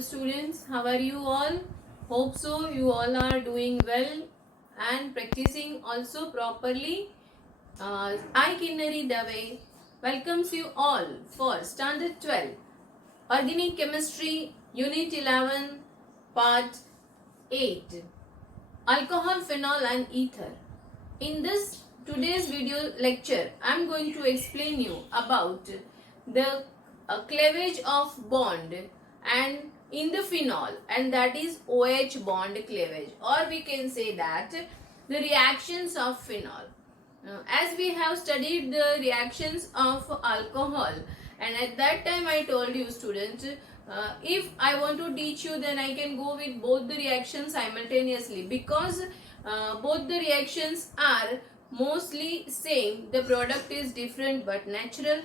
Students, how are you all? Hope so you all are doing well and practicing also properly. I Kinnari Dave welcomes you all for Standard 12 Organic Chemistry Unit 11 Part 8 Alcohol, Phenol and Ether. In this today's video lecture, I am going to explain you about the cleavage of bond and in the phenol, and that is OH bond cleavage, or we can say that the reactions of phenol. As we have studied the reactions of alcohol, and at that time I told you students, if I want to teach you, then I can go with both the reactions simultaneously, because both the reactions are mostly same, the product is different but natural.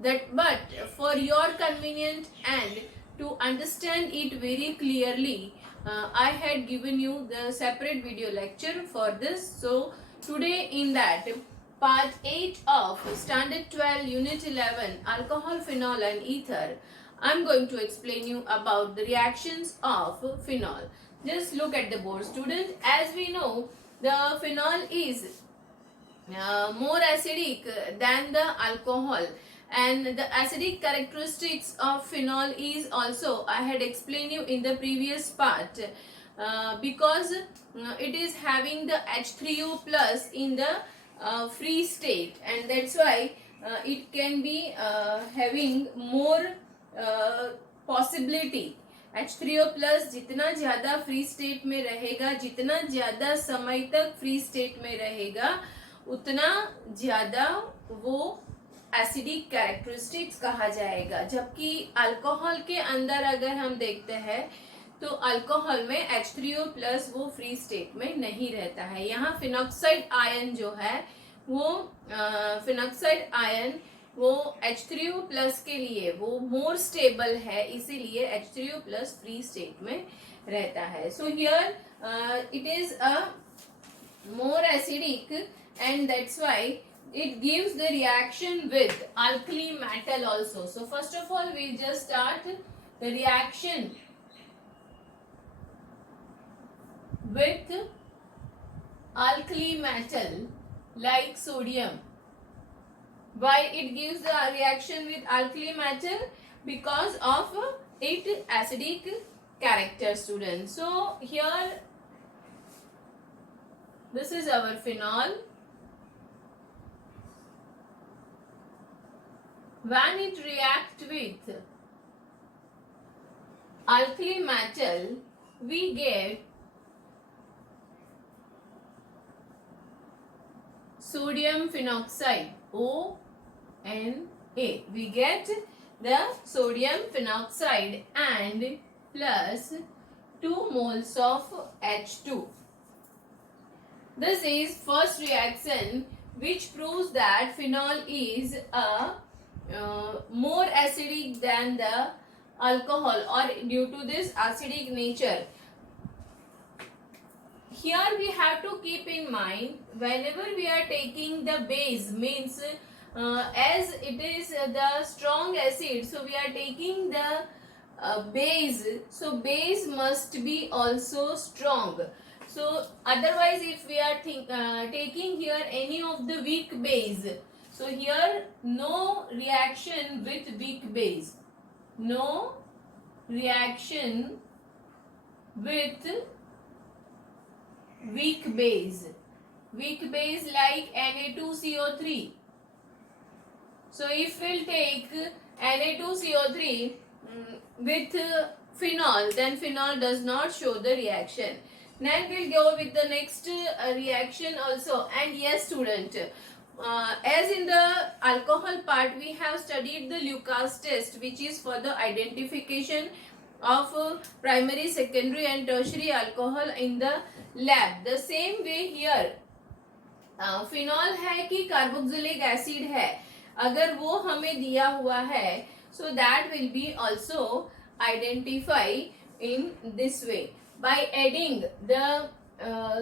But for your convenience and to understand it very clearly, I had given you the separate video lecture for this. So today in that part 8 of standard 12 unit 11 alcohol, phenol and ether, I am going to explain you about the reactions of phenol. Just look at the board, student. As we know, the phenol is more acidic than the alcohol, and the acidic characteristics of phenol is also I had explained you in the previous part, because it is having the H3O plus in the free state, and that's why it can be having more possibility. H3O plus जितना ज़्यादा free state में रहेगा, जितना ज़्यादा समय तक free state में रहेगा, उतना ज़्यादा वो एसिडिक कैरेक्टरिस्टिक्स कहा जाएगा. जबकि अल्कोहल के अंदर अगर हम देखते हैं तो अल्कोहल में H3O प्लस वो फ्री स्टेट में नहीं रहता है. यहाँ फिनॉक्साइड आयन जो है वो फिनॉक्साइड आयन वो H3O प्लस के लिए वो मोर स्टेबल है, इसीलिए H3O प्लस फ्री स्टेट में रहता है. So here it is a more acidic, and that's why it gives the reaction with alkali metal also. So first of all we just start the reaction with alkali metal like sodium. Why it gives the reaction with alkali metal? Because of its acidic character, students. So here this is our phenol. When it reacts with alkali metal, we get sodium phenoxide, ONA. We get the sodium phenoxide and plus 2 moles of H2. This is first reaction which proves that phenol is a more acidic than the alcohol, or due to this acidic nature. Here we have to keep in mind, whenever we are taking the base, means as it is the strong acid, so we are taking the base, so base must be also strong. So otherwise if we are taking here any of the weak base, so here no reaction with weak base, no reaction with weak base like Na2CO3. So if we'll take Na2CO3 with phenol, then phenol does not show the reaction. Then we'll go with the next reaction also. And yes student, as in the alcohol part we have studied the Lucas test, which is for the identification of primary, secondary and tertiary alcohol in the lab. The same way here phenol है कि carboxylic acid है, अगर वो हमें दिया हुआ है, so that will be also identify in this way by adding the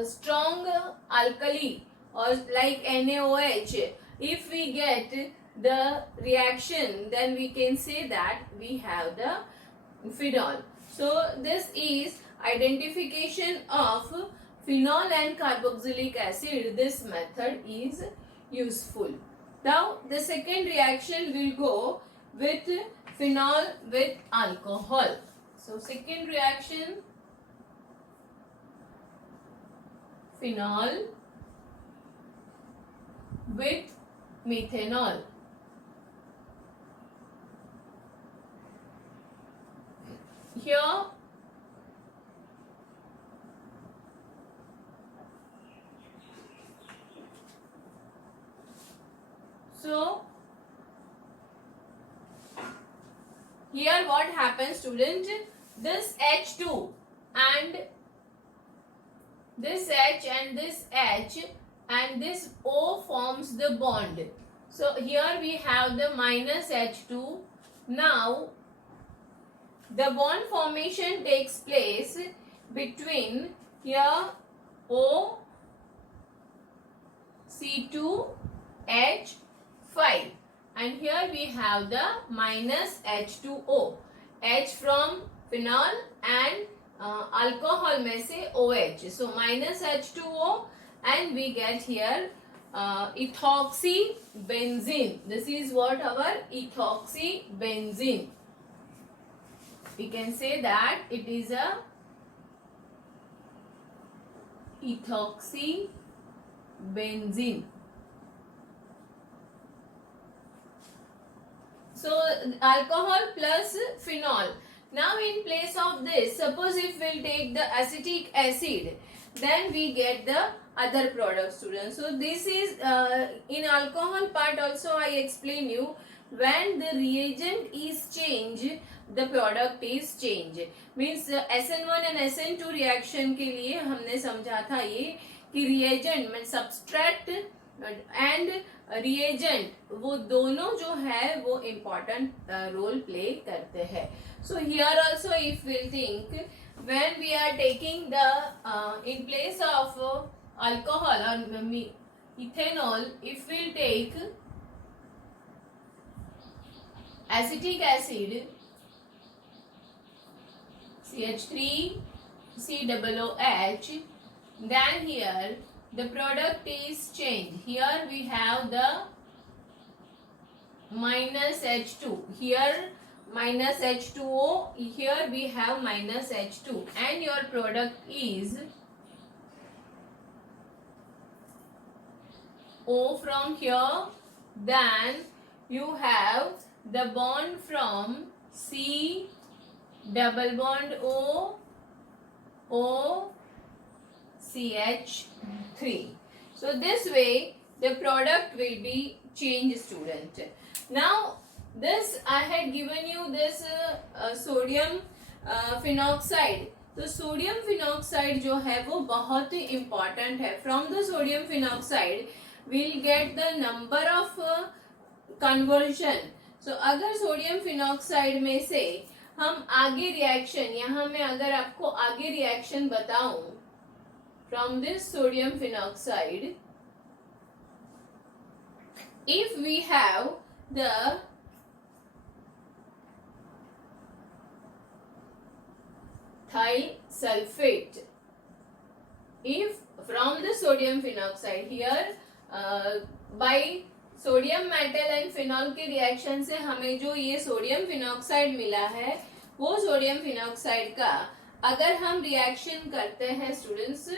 strong alkali or like NaOH. If we get the reaction, then we can say that we have the phenol. So this is identification of phenol and carboxylic acid. This method is useful. Now the second reaction will go with phenol with alcohol. So second reaction, phenol with methanol. Here so here what happens, student? This H2 and this H and this H and this O forms the bond. So here we have the minus H2. Now the bond formation takes place between here O C2H5 and here we have the minus H2O. H from phenol and alcohol में से OH. So minus H2O and we get here ethoxybenzene. This is what our ethoxybenzene. We can say that it is a ethoxybenzene. So alcohol plus phenol. Now in place of this, suppose if we'll take the acetic acid, then we get the other product, students. So this is in alcohol part also I explain you, when the reagent is changed, the product is changed. Means SN1 and SN2 reaction के लिए हमने समझा था ये कि reagent में substrate and reagent वो दोनों जो है वो important role play करते हैं. So here also if we think, when we are taking the in place of alcohol or ethanol, if we take acetic acid CH3 COOH, then here the product is changed. Here we have the minus H2, here minus H2O, here we have minus H2, and your product is O from here. Then you have the bond from C double bond O CH3. So this way the product will be changed, student. Now this I had given you this sodium phenoxide. तो sodium phenoxide जो है वो बहुत ही important है. From the sodium phenoxide we'll get the number of conversion. So अगर sodium phenoxide में से हम आगे रिएक्शन, यहाँ मैं अगर आपको आगे रिएक्शन बताऊं, from this sodium phenoxide, if we have the thiosulfate, if from the sodium phenoxide here by sodium metal and phenol के रिएक्शन से हमें जो ये सोडियम फिनॉक्साइड मिला है, वो सोडियम फिनॉक्साइड का अगर हम रिएक्शन करते हैं स्टूडेंट्स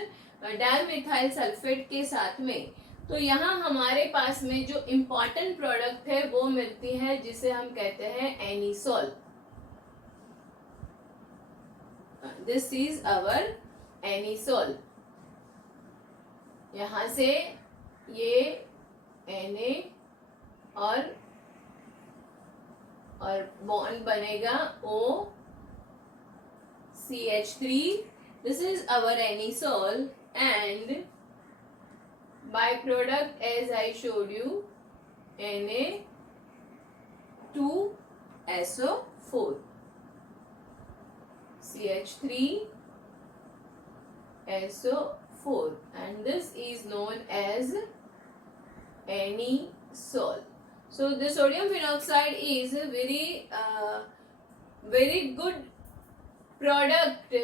डाइमिथाइल सल्फेट के साथ में, तो यहाँ हमारे पास में जो इम्पोर्टेंट प्रोडक्ट है वो मिलती है जिसे हम कहते हैं anisole. This is our anisole. यहाँ से ये Na और बॉन्ड बनेगा O CH3. This is our anisole and byproduct as I showed you Na2SO4 CH3SO4 and this is known as anisole. So the sodium phenoxide is very very good product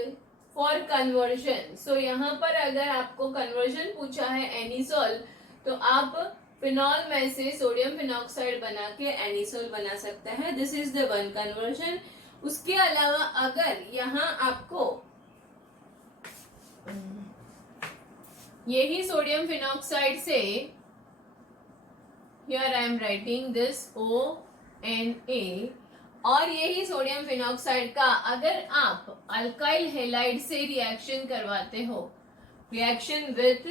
for conversion. So यहाँ पर अगर आपको conversion पूछा है anisole, तो आप phenol में से सोडियम फिनॉक्साइड बना के एनिसोल बना सकते हैं. This is the one conversion. उसके अलावा अगर यहाँ आपको यही सोडियम फिनॉक्साइड से, here I am writing this ONA, और यही सोडियम फिनॉक्साइड का अगर आप अल्काइल हेलाइड से रिएक्शन करवाते हो, reaction with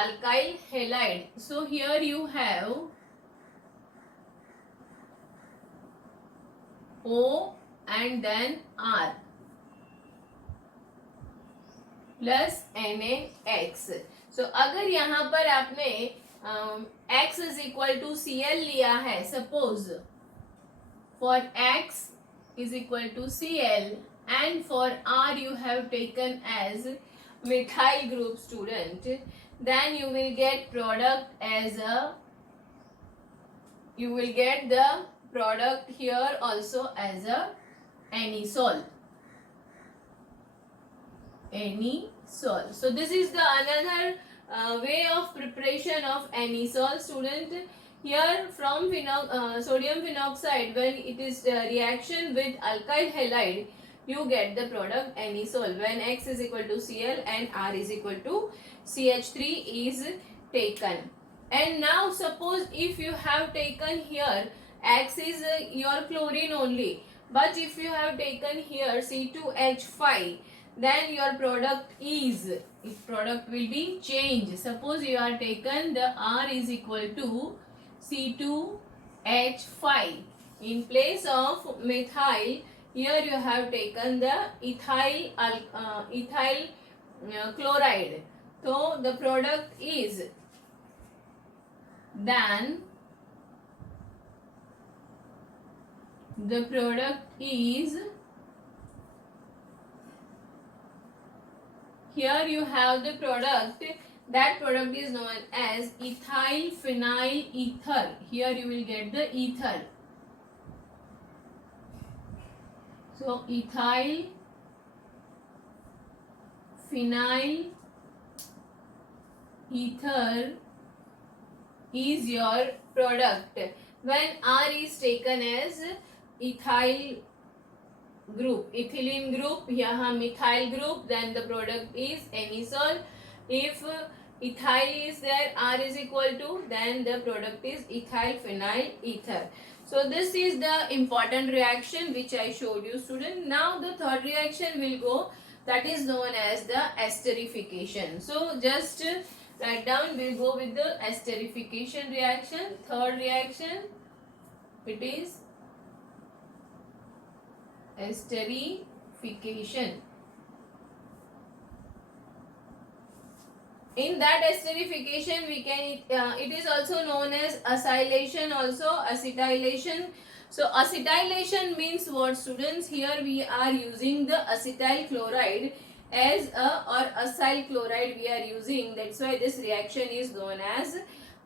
alkyl halide, so here you have O and then R plus NaX. So अगर यहाँ पर आपने X is equal to Cl लिया है, suppose for X is equal to Cl and for R you have taken as methyl group, student, then you will get product as a, you will get the product here also as a anisole. Anisole. So this is the another way of preparation of anisole, student. Here from sodium phenoxide, when it is reaction with alkyl halide, you get the product anisole when X is equal to Cl and R is equal to CH3 is taken. And now suppose if you have taken here X is your chlorine only, but if you have taken here C2H5, then your product is, product will be changed. Suppose you are taken the R is equal to C2H5. In place of methyl, here you have taken the ethyl chloride. So the product is, then the product is, here you have the product, that product is known as ethyl phenyl ether. Here you will get the ether. So ethyl phenyl ether is your product when R is taken as ethyl group, ethylene group, यहाँ methyl group, then the product is anisole. If ethyl is there, R is equal to, then the product is ethyl phenyl ether. So this is the important reaction which I showed you, student. Now the third reaction will go, that is known as the esterification. So just write down, we'll go with the esterification reaction. Third reaction, it is esterification. In that esterification, we can, it is also known as acylation, also acetylation. So acetylation means what, students? Here we are using the acetyl chloride as a, or acyl chloride we are using. That's why this reaction is known as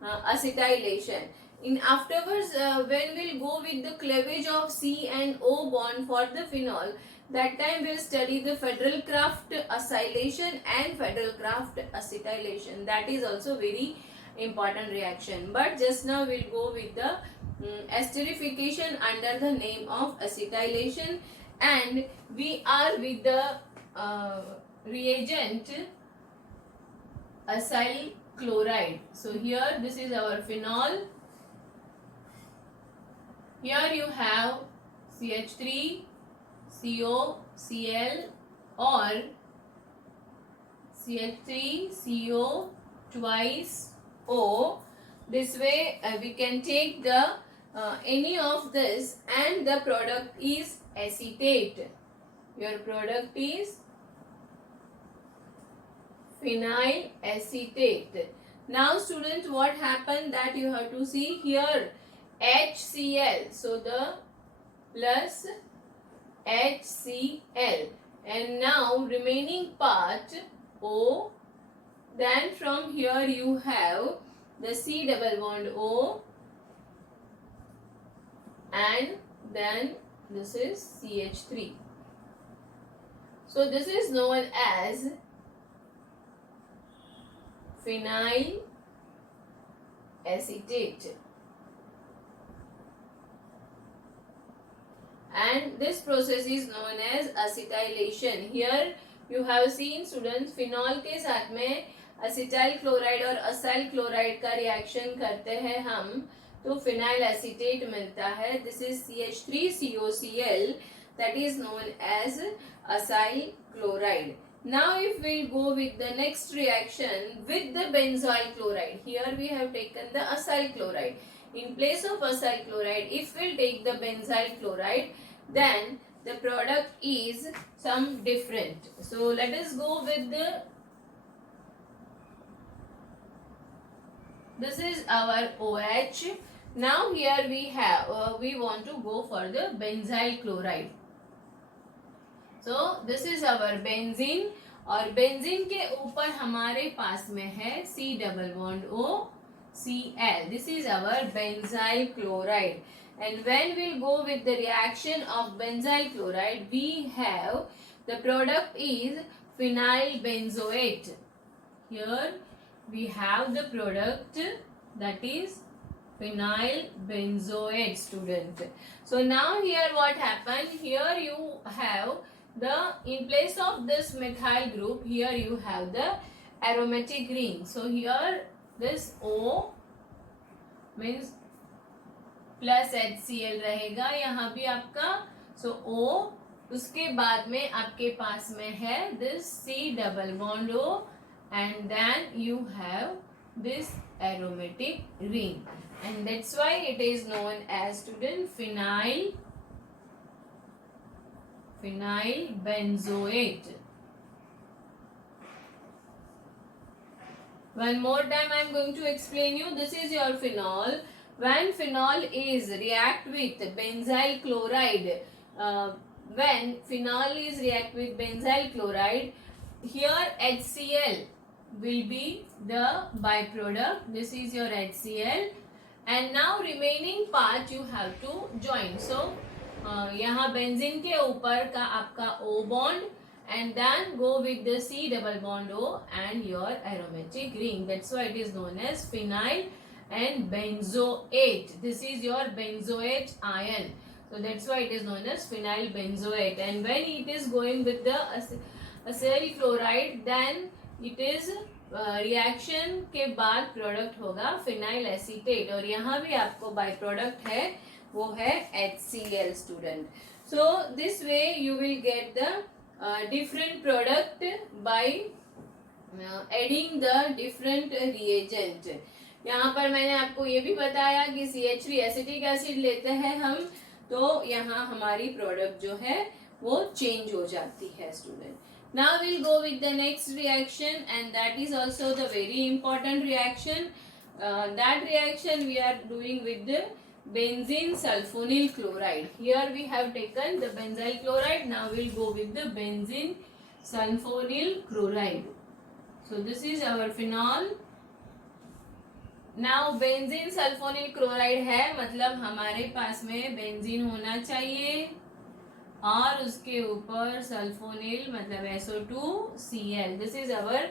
acetylation. In afterwards, when we'll go with the cleavage of C and O bond for the phenol, that time we'll study the Federal-Kraft acylation and Federal-Kraft acetylation. That is also very important reaction. But just now we'll go with the esterification under the name of acetylation, and we are with the reagent acyl chloride. So here this is our phenol. Here you have CH3, CO, Cl, or CH3, CO, twice O. This way we can take the any of this, and the product is acetate. Your product is phenyl acetate. Now students, what happened, that you have to see here HCl. So the plus HCl, and now remaining part O. Then from here you have the C double bond O, and then this is CH3. So this is known as phenyl acetate, and this process is known as acetylation. Here you have seen students, phenol के साथ में असिटाइल chloride और acyl chloride का reaction करते हैं हम, तो phenyl acetate मिलता है. This is CH3COCl, that is known as acyl chloride. Now if we go with the next reaction with the benzyl chloride, here we have taken the acyl chloride. In place of acyl chloride, if we'll take the benzyl chloride, then the product is some different. So let us go with the, this is our OH. Now here we have we want to go for the benzyl chloride. So this is our benzene, और benzene के ऊपर हमारे पास में है C double bond O Cl. This is our benzyl chloride. And when we'll go with the reaction of benzyl chloride, we have the product is phenyl benzoate. Here we have the product, that is phenyl benzoate, student. So now here what happened, here you have the, in place of this methyl group, here you have the aromatic ring. So here this O means plus HCl रहेगा यहाँ भी आपका. सो O, उसके बाद में आपके पास में है this C double bond O, and then you have this aromatic ring, and that's why it is known as, student, phenyl benzoate. One more time I am going to explain you. This is your phenol. When phenol is react with benzyl chloride, when phenol is react with benzyl chloride, here HCl will be the byproduct. This is your HCl, and now remaining part you have to join. So यहाँ benzene के ऊपर का आपका O bond, and then go with the C double bond O and your aromatic ring. That's why it is known as phenyl and benzoate. This is your benzoate ion. So that's why it is known as phenyl benzoate. And when it is going with the acyl chloride, then it is reaction के बाद product होगा phenyl acetate, और यहाँ भी आपको by product है, वो है HCl, student. So this way you will get the different product by adding the different reagent. यहाँ पर मैंने आपको ये भी बताया कि CH3 एसिटिक एसिड लेते हैं हम, तो यहाँ हमारी प्रोडक्ट जो है वो चेंज हो जाती है, student. Now we'll go with the next reaction, and that is also the very important reaction. That reaction we are doing with the benzene sulfonyl chloride. Here we have taken the benzyl chloride. Now we'll go with the benzene sulfonyl chloride. So this is our phenol. Now benzene sulfonyl chloride है, मतलब हमारे पास में benzene होना चाहिए और उसके ऊपर sulphonyl मतलब SO2Cl. This is our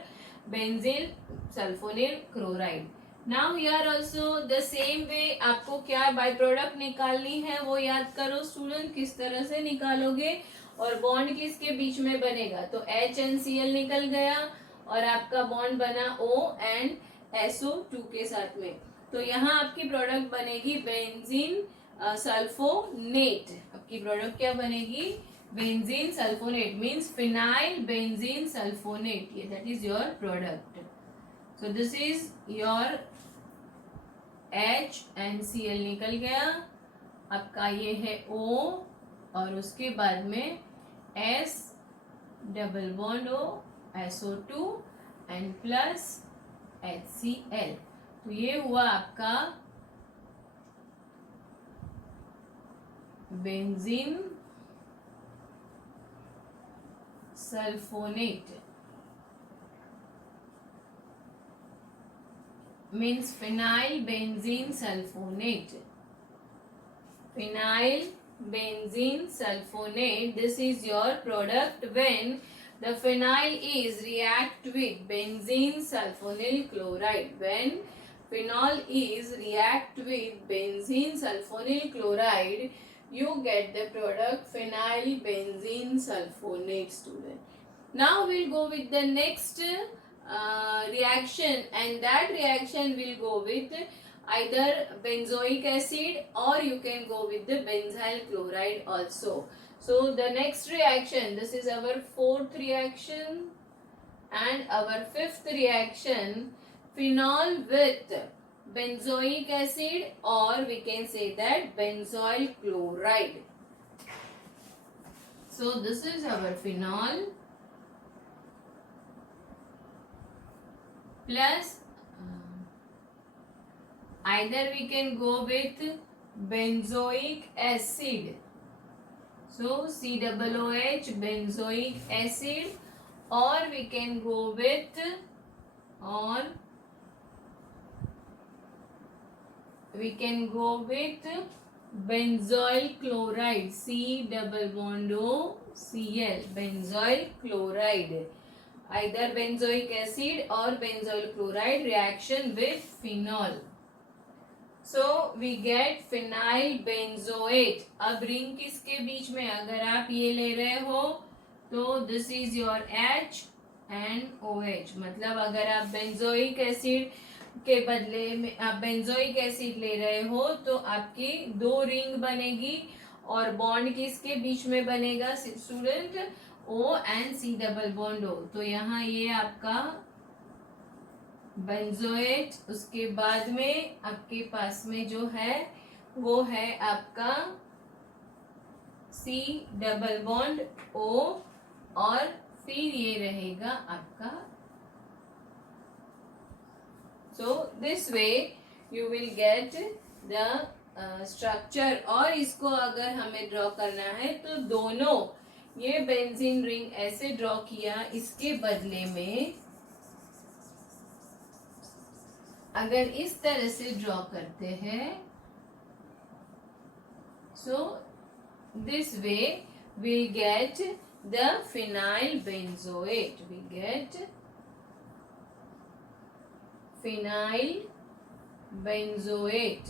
benzene sulfonyl chloride. Now here also the same way आपको क्या बाय प्रोडक्ट निकालनी है वो याद करो, स्टूडेंट. किस तरह से निकालोगे, और बॉन्ड किसके बीच में बनेगा, तो HNCl निकल गया और आपका बॉन्ड बना O एंड SO2 के साथ में. तो यहाँ आपकी प्रोडक्ट बनेगी बेंजीन सल्फोनेट. आपकी प्रोडक्ट क्या बनेगी, benzene sulphonate, means phenyl benzene sulphonate. ये that is your product. So this is your HNCl निकल गया, आपका ये है O और उसके बाद में S double bond O SO2 and plus HCl. तो ये हुआ आपका benzene sulphonate, means phenyl benzene sulfonate. Phenyl benzene sulfonate. This is your product when the phenyl is react with benzene sulfonyl chloride. When phenol is react with benzene sulfonyl chloride, you get the product phenyl benzene sulfonate, student. Now we'll go with the next reaction, and that reaction will go with either benzoic acid or you can go with the benzyl chloride also. So the next reaction, this is our fourth reaction, and our fifth reaction, phenol with benzoic acid, or we can say that benzoyl chloride. So this is our phenol plus either we can go with benzoic acid. So COOH benzoic acid, or we can go with benzoyl chloride, C-double-bond-O-Cl, benzoyl chloride. Either benzoic acid or benzoyl chloride reaction with phenol. So we get phenyl benzoate. अब ring किसके बीच में, अगर आप ये ले रहे हो तो this is your H and OH. मतलब अगर आप बेंजोइक एसिड के बदले में आप बेंजोइक एसिड ले रहे हो तो आपकी दो रिंग बनेगी, और बॉन्ड किसके बीच में बनेगा student, O and C double bond O. तो यहाँ ये आपका बेंजोएट, उसके बाद में आपके पास में जो है वो है आपका C डबल बॉन्ड O, और फिर ये रहेगा आपका. So this way you will get the structure. और इसको अगर हमें ड्रॉ करना है तो दोनों ये बेंजीन रिंग ऐसे ड्रॉ किया, इसके बदले में अगर इस तरह से ड्रॉ करते हैं, so this way we'll get the phenyl benzoate. We get phenyl benzoate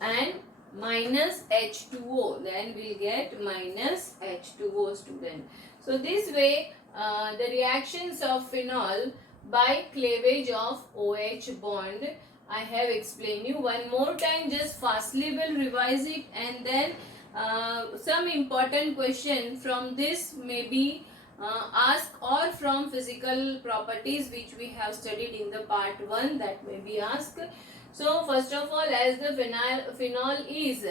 and minus H2O. Then we'll get minus H2O, student. So this way the reactions of phenol by cleavage of OH bond I have explained you. One more time, just fastly will revise it, and then some important question from this may be asked, or from physical properties which we have studied in the part 1, that may be asked. So first of all, as the phenol is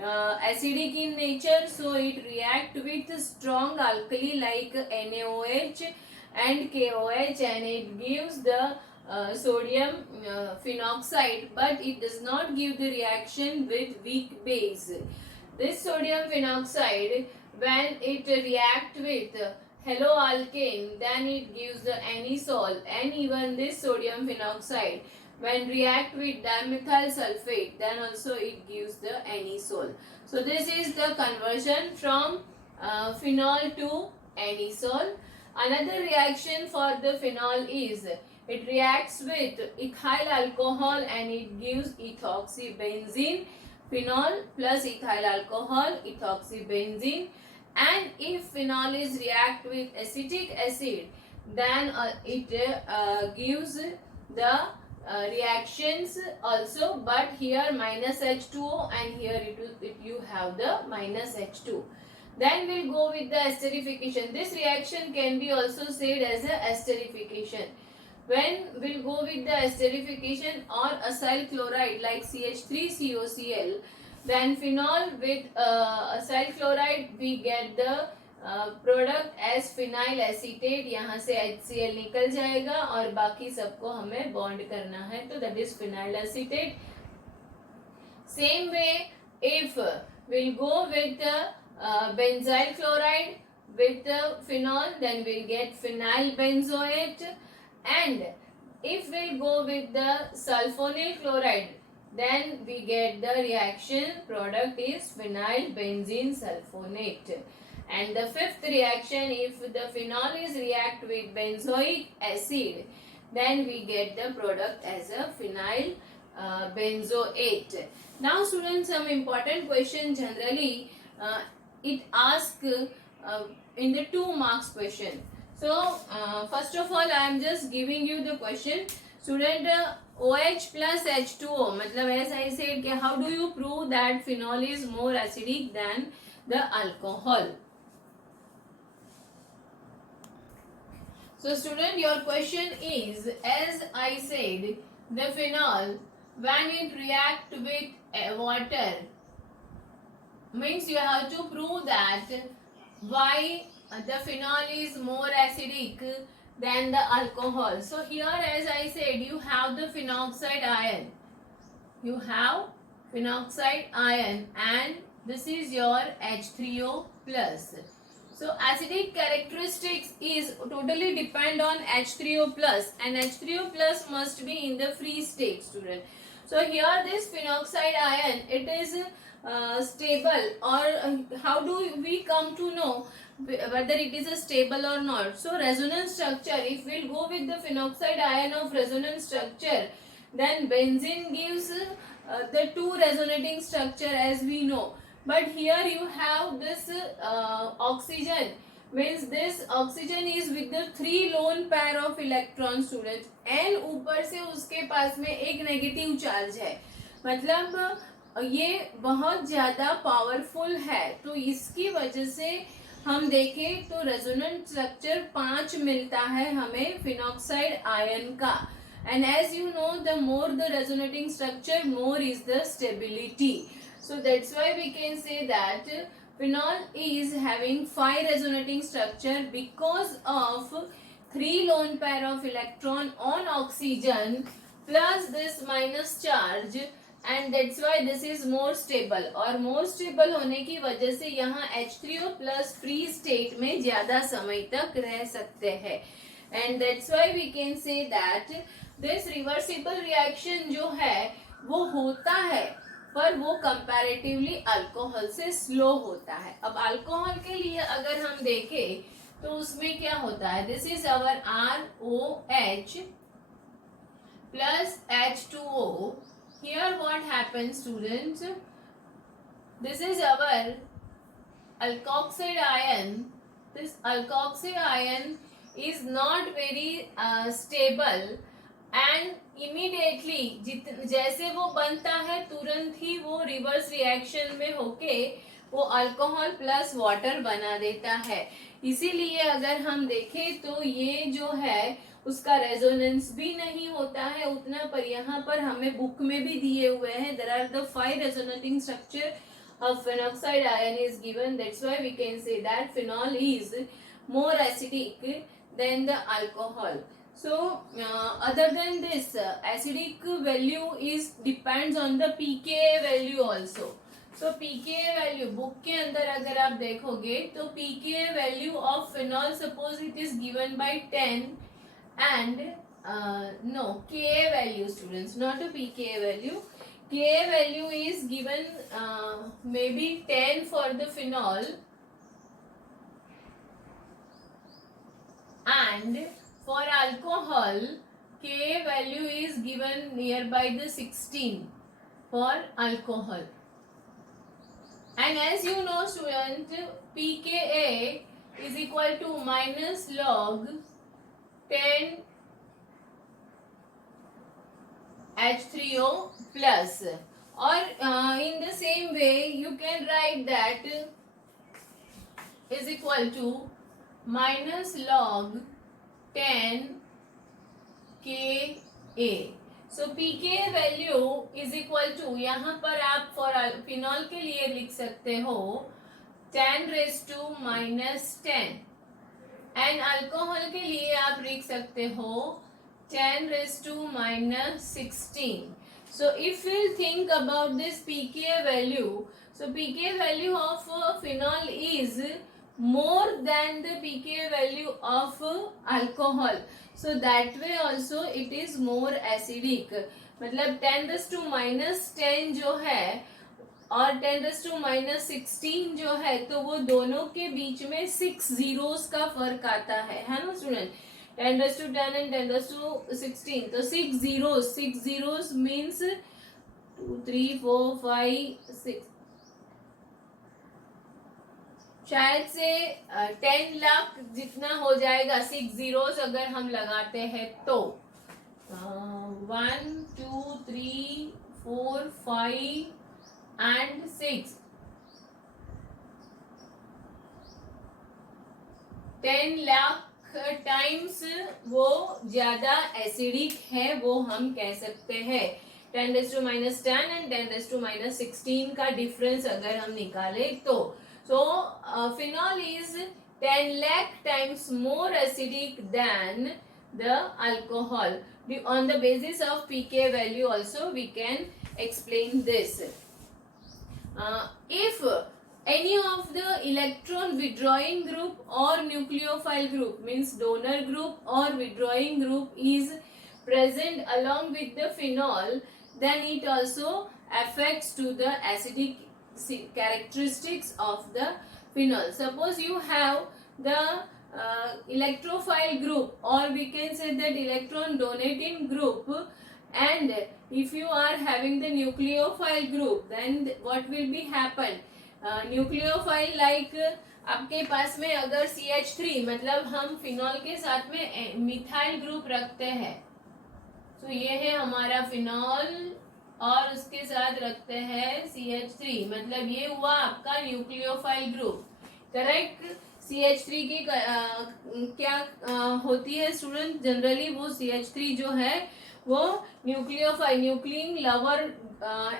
acidic in nature, so it react with strong alkali like NaOH and KOH, and it gives the sodium phenoxide, but it does not give the reaction with weak base. This sodium phenoxide, when it react with haloalkane, then it gives the anisole, and even this sodium phenoxide when react with dimethyl sulfate, then also it gives the anisole. So this is the conversion from phenol to anisole. Another reaction for the phenol is it reacts with ethyl alcohol and it gives ethoxybenzene. Phenol plus ethyl alcohol, ethoxybenzene. And if phenol is react with acetic acid, then it gives the reactions also, but here minus H2O, and here you have the minus H2. Then we'll go with the esterification. This reaction can be also said as a esterification. When we'll go with the esterification or acyl chloride like CH3COCl, then phenol with acyl chloride, we get the product as phenyl acetate. यहाँ से HCl निकल जाएगा और बाकी सबको हमें bond करना है, तो that is phenyl acetate. Same way if will go with benzyl chloride with phenol, then we'll get phenyl benzoate. And if we'll go with the sulfonyl chloride, then we get the reaction product is phenyl benzene sulfonate. And the fifth reaction, if the phenol is react with benzoic acid, then we get the product as a phenyl benzoate. Now students, some important question generally it asks in the 2 marks question. So first of all I am just giving you the question. Student, OH plus H2O, मतलब as I said, how do you prove that phenol is more acidic than the alcohol? So student, your question is, as I said, the phenol when it react with water, means you have to prove that why the phenol is more acidic than the alcohol. So here as I said, you have the phenoxide ion. You have phenoxide ion and this is your H3O plus. So acidic characteristics is totally depend on H3O plus and H3O plus must be in the free state, student. So here this phenoxide ion, it is stable, or how do we come to know whether it is a stable or not? So resonance structure, if we'll go with the phenoxide ion of resonance structure, then benzene gives the 2 resonating structure as we know. But here you have this oxygen, means this oxygen is with the 3 lone pair of electrons, students, and ऊपर से उसके पास में एक negative charge है, मतलब ये बहुत ज्यादा पावरफुल है. तो इसकी वजह से हम देखें तो रेजोनेंट स्ट्रक्चर 5 मिलता है हमें फिनॉक्साइड आयन का. And as you know, the more the resonating structure, more is the stability. So that's why we can say that phenol is having 5 resonating structure because of 3 lone pair of electron on oxygen plus this minus charge, and that's why this is more stable. और more stable होने की वजह से यहाँ H3O plus free state में ज़्यादा समय तक रह सकते हैं. And that's why we can say that this reversible reaction जो है वो होता है, पर वो कंपैरेटिवली अल्कोहल से स्लो होता है. अब अल्कोहल के लिए अगर हम देखें तो उसमें क्या होता है, this is our ROH plus H2O. Here what happens, students, this is our alkoxide ion. This alkoxide ion is not very stable and immediately जैसे वो बनता है तुरंत ही वो रिवर्स रिएक्शन में होके वो अल्कोहल प्लस वाटर बना देता है. इसीलिए अगर हम देखें तो ये जो है उसका रेजोनेंस भी नहीं होता है उतना, पर यहाँ पर हमें बुक में भी दिए हुए हैं. There are the 5 resonating structure of phenoxide ion is given. That's why we can say that phenol is more acidic than the alcohol. So other than this, acidic value is depends on the pKa value also. So pKa value book के अंदर अगर आप देखोगे तो pKa value of phenol, suppose it is given by 10 and no, Ka value, students, not a pKa value. Ka value is given maybe 10 for the phenol and for alcohol Ka value is given nearby the 16 for alcohol. And as you know, student, pKa is equal to minus log 10 H3O plus, or in the same way you can write that is equal to minus log 10 Ka. So pKa value is equal to, यहाँ पर आप for phenol के लिए लिख सकते हो 10 raised to minus 10 and alcohol के लिए आप लिख सकते हो 10 raised to minus 16. So if we think about this pKa value, so pKa value of phenol is more than the pKa value of alcohol. So that way also it is more acidic. मतलब 10⁻10 जो है और 10⁻16 जो है, तो वो दोनों के बीच में 6 zeros का फर्क आता है ना स्टूडेंट? 10⁻10 एंड 10⁻16, तो 6 zeros मीन्स 2 3 4 5 6, शायद से 10 लाख जितना हो जाएगा 6 zeros अगर हम लगाते हैं तो 1 2 3 4 5 एंड 6, 10 लाख टाइम्स वो ज्यादा एसिडिक है, वो हम कह सकते हैं। 10⁻10 एंड 10⁻16 का डिफरेंस अगर हम निकाले तो phenol is 10 lakh times more acidic than the alcohol. On the basis of pK value also we can explain this. If any of the electron withdrawing group or nucleophile group, means donor group or withdrawing group, is present along with the phenol, then it also affects to the acidic characteristics of the phenol. Suppose you have the electrophile group, or we can say that electron donating group, and if you are having the nucleophile group, then what will be happen? Nucleophile like आपके पास में अगर CH3, मतलब हम phenol के साथ में methyl group रखते हैं, तो ये है हमारा फिनॉल और उसके साथ रखते हैं CH3, मतलब ये हुआ आपका न्यूक्लियोफाइल ग्रुप, करेक्ट? CH3 की क्या होती है स्टूडेंट? जनरली वो CH3 जो है वो न्यूक्लियोफाइल, न्यूक्लियन लवर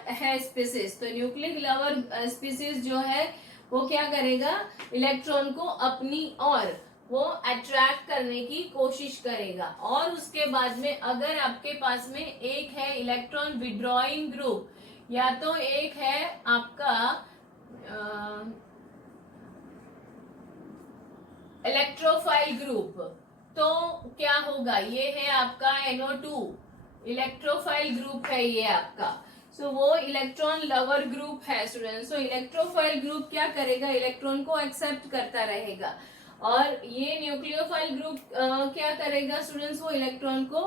है स्पीसीज, तो न्यूक्लियन लवर स्पीसीज जो है वो क्या करेगा? इलेक्ट्रॉन को अपनी ओर वो अट्रैक्ट करने की कोशिश करेगा। और उसके बाद में अगर आपके पास में एक है इलेक्ट्रॉन विड्रॉइंग ग्रुप, या तो एक है आपका इलेक्ट्रोफाइल ग्रुप, तो क्या होगा? ये है आपका NO2 इलेक्ट्रोफाइल ग्रुप है ये आपका। वो इलेक्ट्रॉन लवर ग्रुप है स्टूडेंट। इलेक्ट्रोफाइल ग्रुप क्या करेगा? इलेक्ट्रॉन को एक्सेप्ट करता रहेगा, और ये न्यूक्लियोफाइल ग्रुप क्या करेगा स्टूडेंट्स? वो इलेक्ट्रॉन को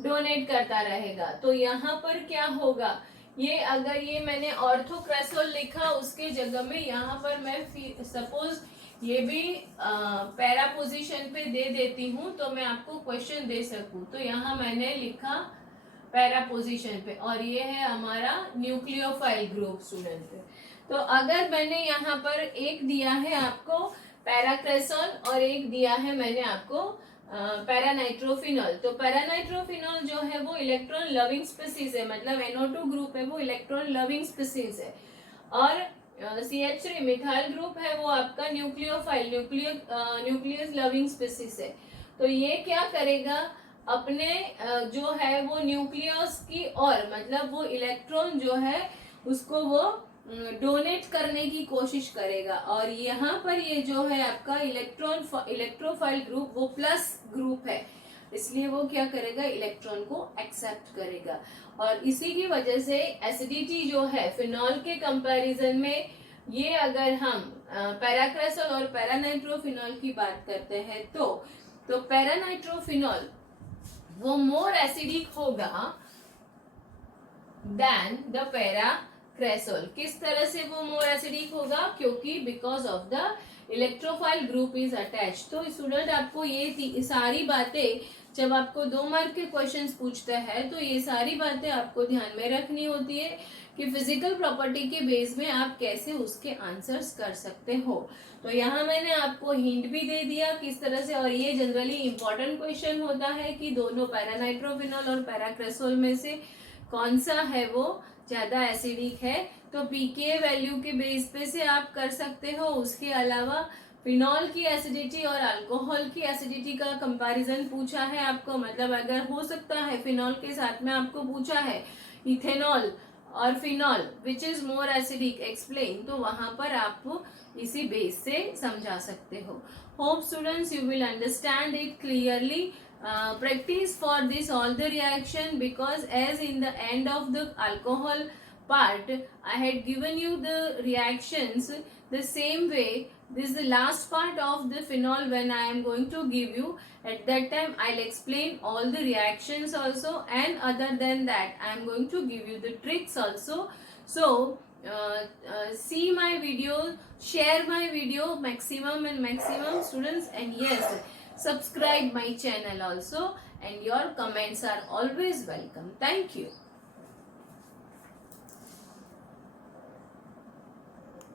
डोनेट करता रहेगा। तो यहाँ पर क्या होगा? ये अगर ये मैंने ऑर्थोक्रेसोल लिखा, उसके जगह में यहाँ पर मैं सपोज ये भी पैरा पोजीशन पे दे देती हूँ, तो मैं आपको क्वेश्चन दे सकूं। तो यहाँ मैंने लिखा पैरा पोजीशन पे, और ये है हमारा न्यूक्लियोफाइल ग्रुप स्टूडेंट। तो अगर मैंने यहाँ पर एक दिया है आपको पैराक्रेसोल और एक दिया है मैंने आपको पैरानाइट्रोफिनॉल, तो पैरानाइट्रोफिनॉल जो है वो इलेक्ट्रॉन लविंग स्पीसीज है, मतलब NO2 ग्रुप है वो इलेक्ट्रॉन लविंग स्पीसीज है, और CH3 मिथाइल ग्रुप है वो आपका न्यूक्लियोफाइल न्यूक्लियस लविंग स्पीसीज है। तो ये क्या करेगा? अपने जो है वो न्यूक्लियस की ओर, मतलब वो इलेक्ट्रॉन जो है उसको वो डोनेट करने की कोशिश करेगा, और यहाँ पर ये जो है आपका इलेक्ट्रोफाइल ग्रुप वो प्लस ग्रुप है, इसलिए वो क्या करेगा? इलेक्ट्रॉन को एक्सेप्ट करेगा। और इसी की वजह से एसिडिटी जो है फिनॉल के कंपैरिजन में, ये अगर हम पैराक्रेसोल और पैरानाइट्रोफिनॉल की बात करते हैं तो पैरानाइट्रोफिनॉल वो मोर एसिडिक होगा देन द पैराक्रेसोल। किस तरह से वो मोर एसिडिक होगा? क्योंकि because of the electrophile group is attach. तो स्टूडेंट आपको ये सारी बातें, जब आपको 2 मार्क के क्वेश्चंस पूछते हैं, तो ये सारी बातें आपको ध्यान में रखनी होती है कि फिजिकल प्रॉपर्टी के बेस में आप कैसे उसके आंसर्स कर सकते हो। तो यहाँ मैंने आपको हिंट भी दे दिया किस तरह से, और ये जनरली इंपॉर्टेंट क्वेश्चन होता है कि दोनों पैरानाइट्रोफिनॉल और पैराक्रेसोल में से कौन सा है वो ज्यादा एसिडिक है। तो पीके वैल्यू के बेस पे से आप कर सकते हो। उसके अलावा फिनॉल की एसिडिटी और अल्कोहल की एसिडिटी का कंपैरिजन पूछा है आपको, मतलब अगर हो सकता है फिनॉल के साथ में आपको पूछा है इथेनॉल और phenol which is more acidic, explain, तो वहां पर आप इसी बेस से समझा सकते हो। Hope students you will understand it clearly practice for this all the reaction, because as in the end of the alcohol part I had given you the reactions the same way. This is the last part of the phenol when I am going to give you. At that time I'll explain all the reactions also, and other than that I am going to give you the tricks also. So see my video, share my video maximum and maximum students, and yes, subscribe my channel also, and your comments are always welcome. Thank you.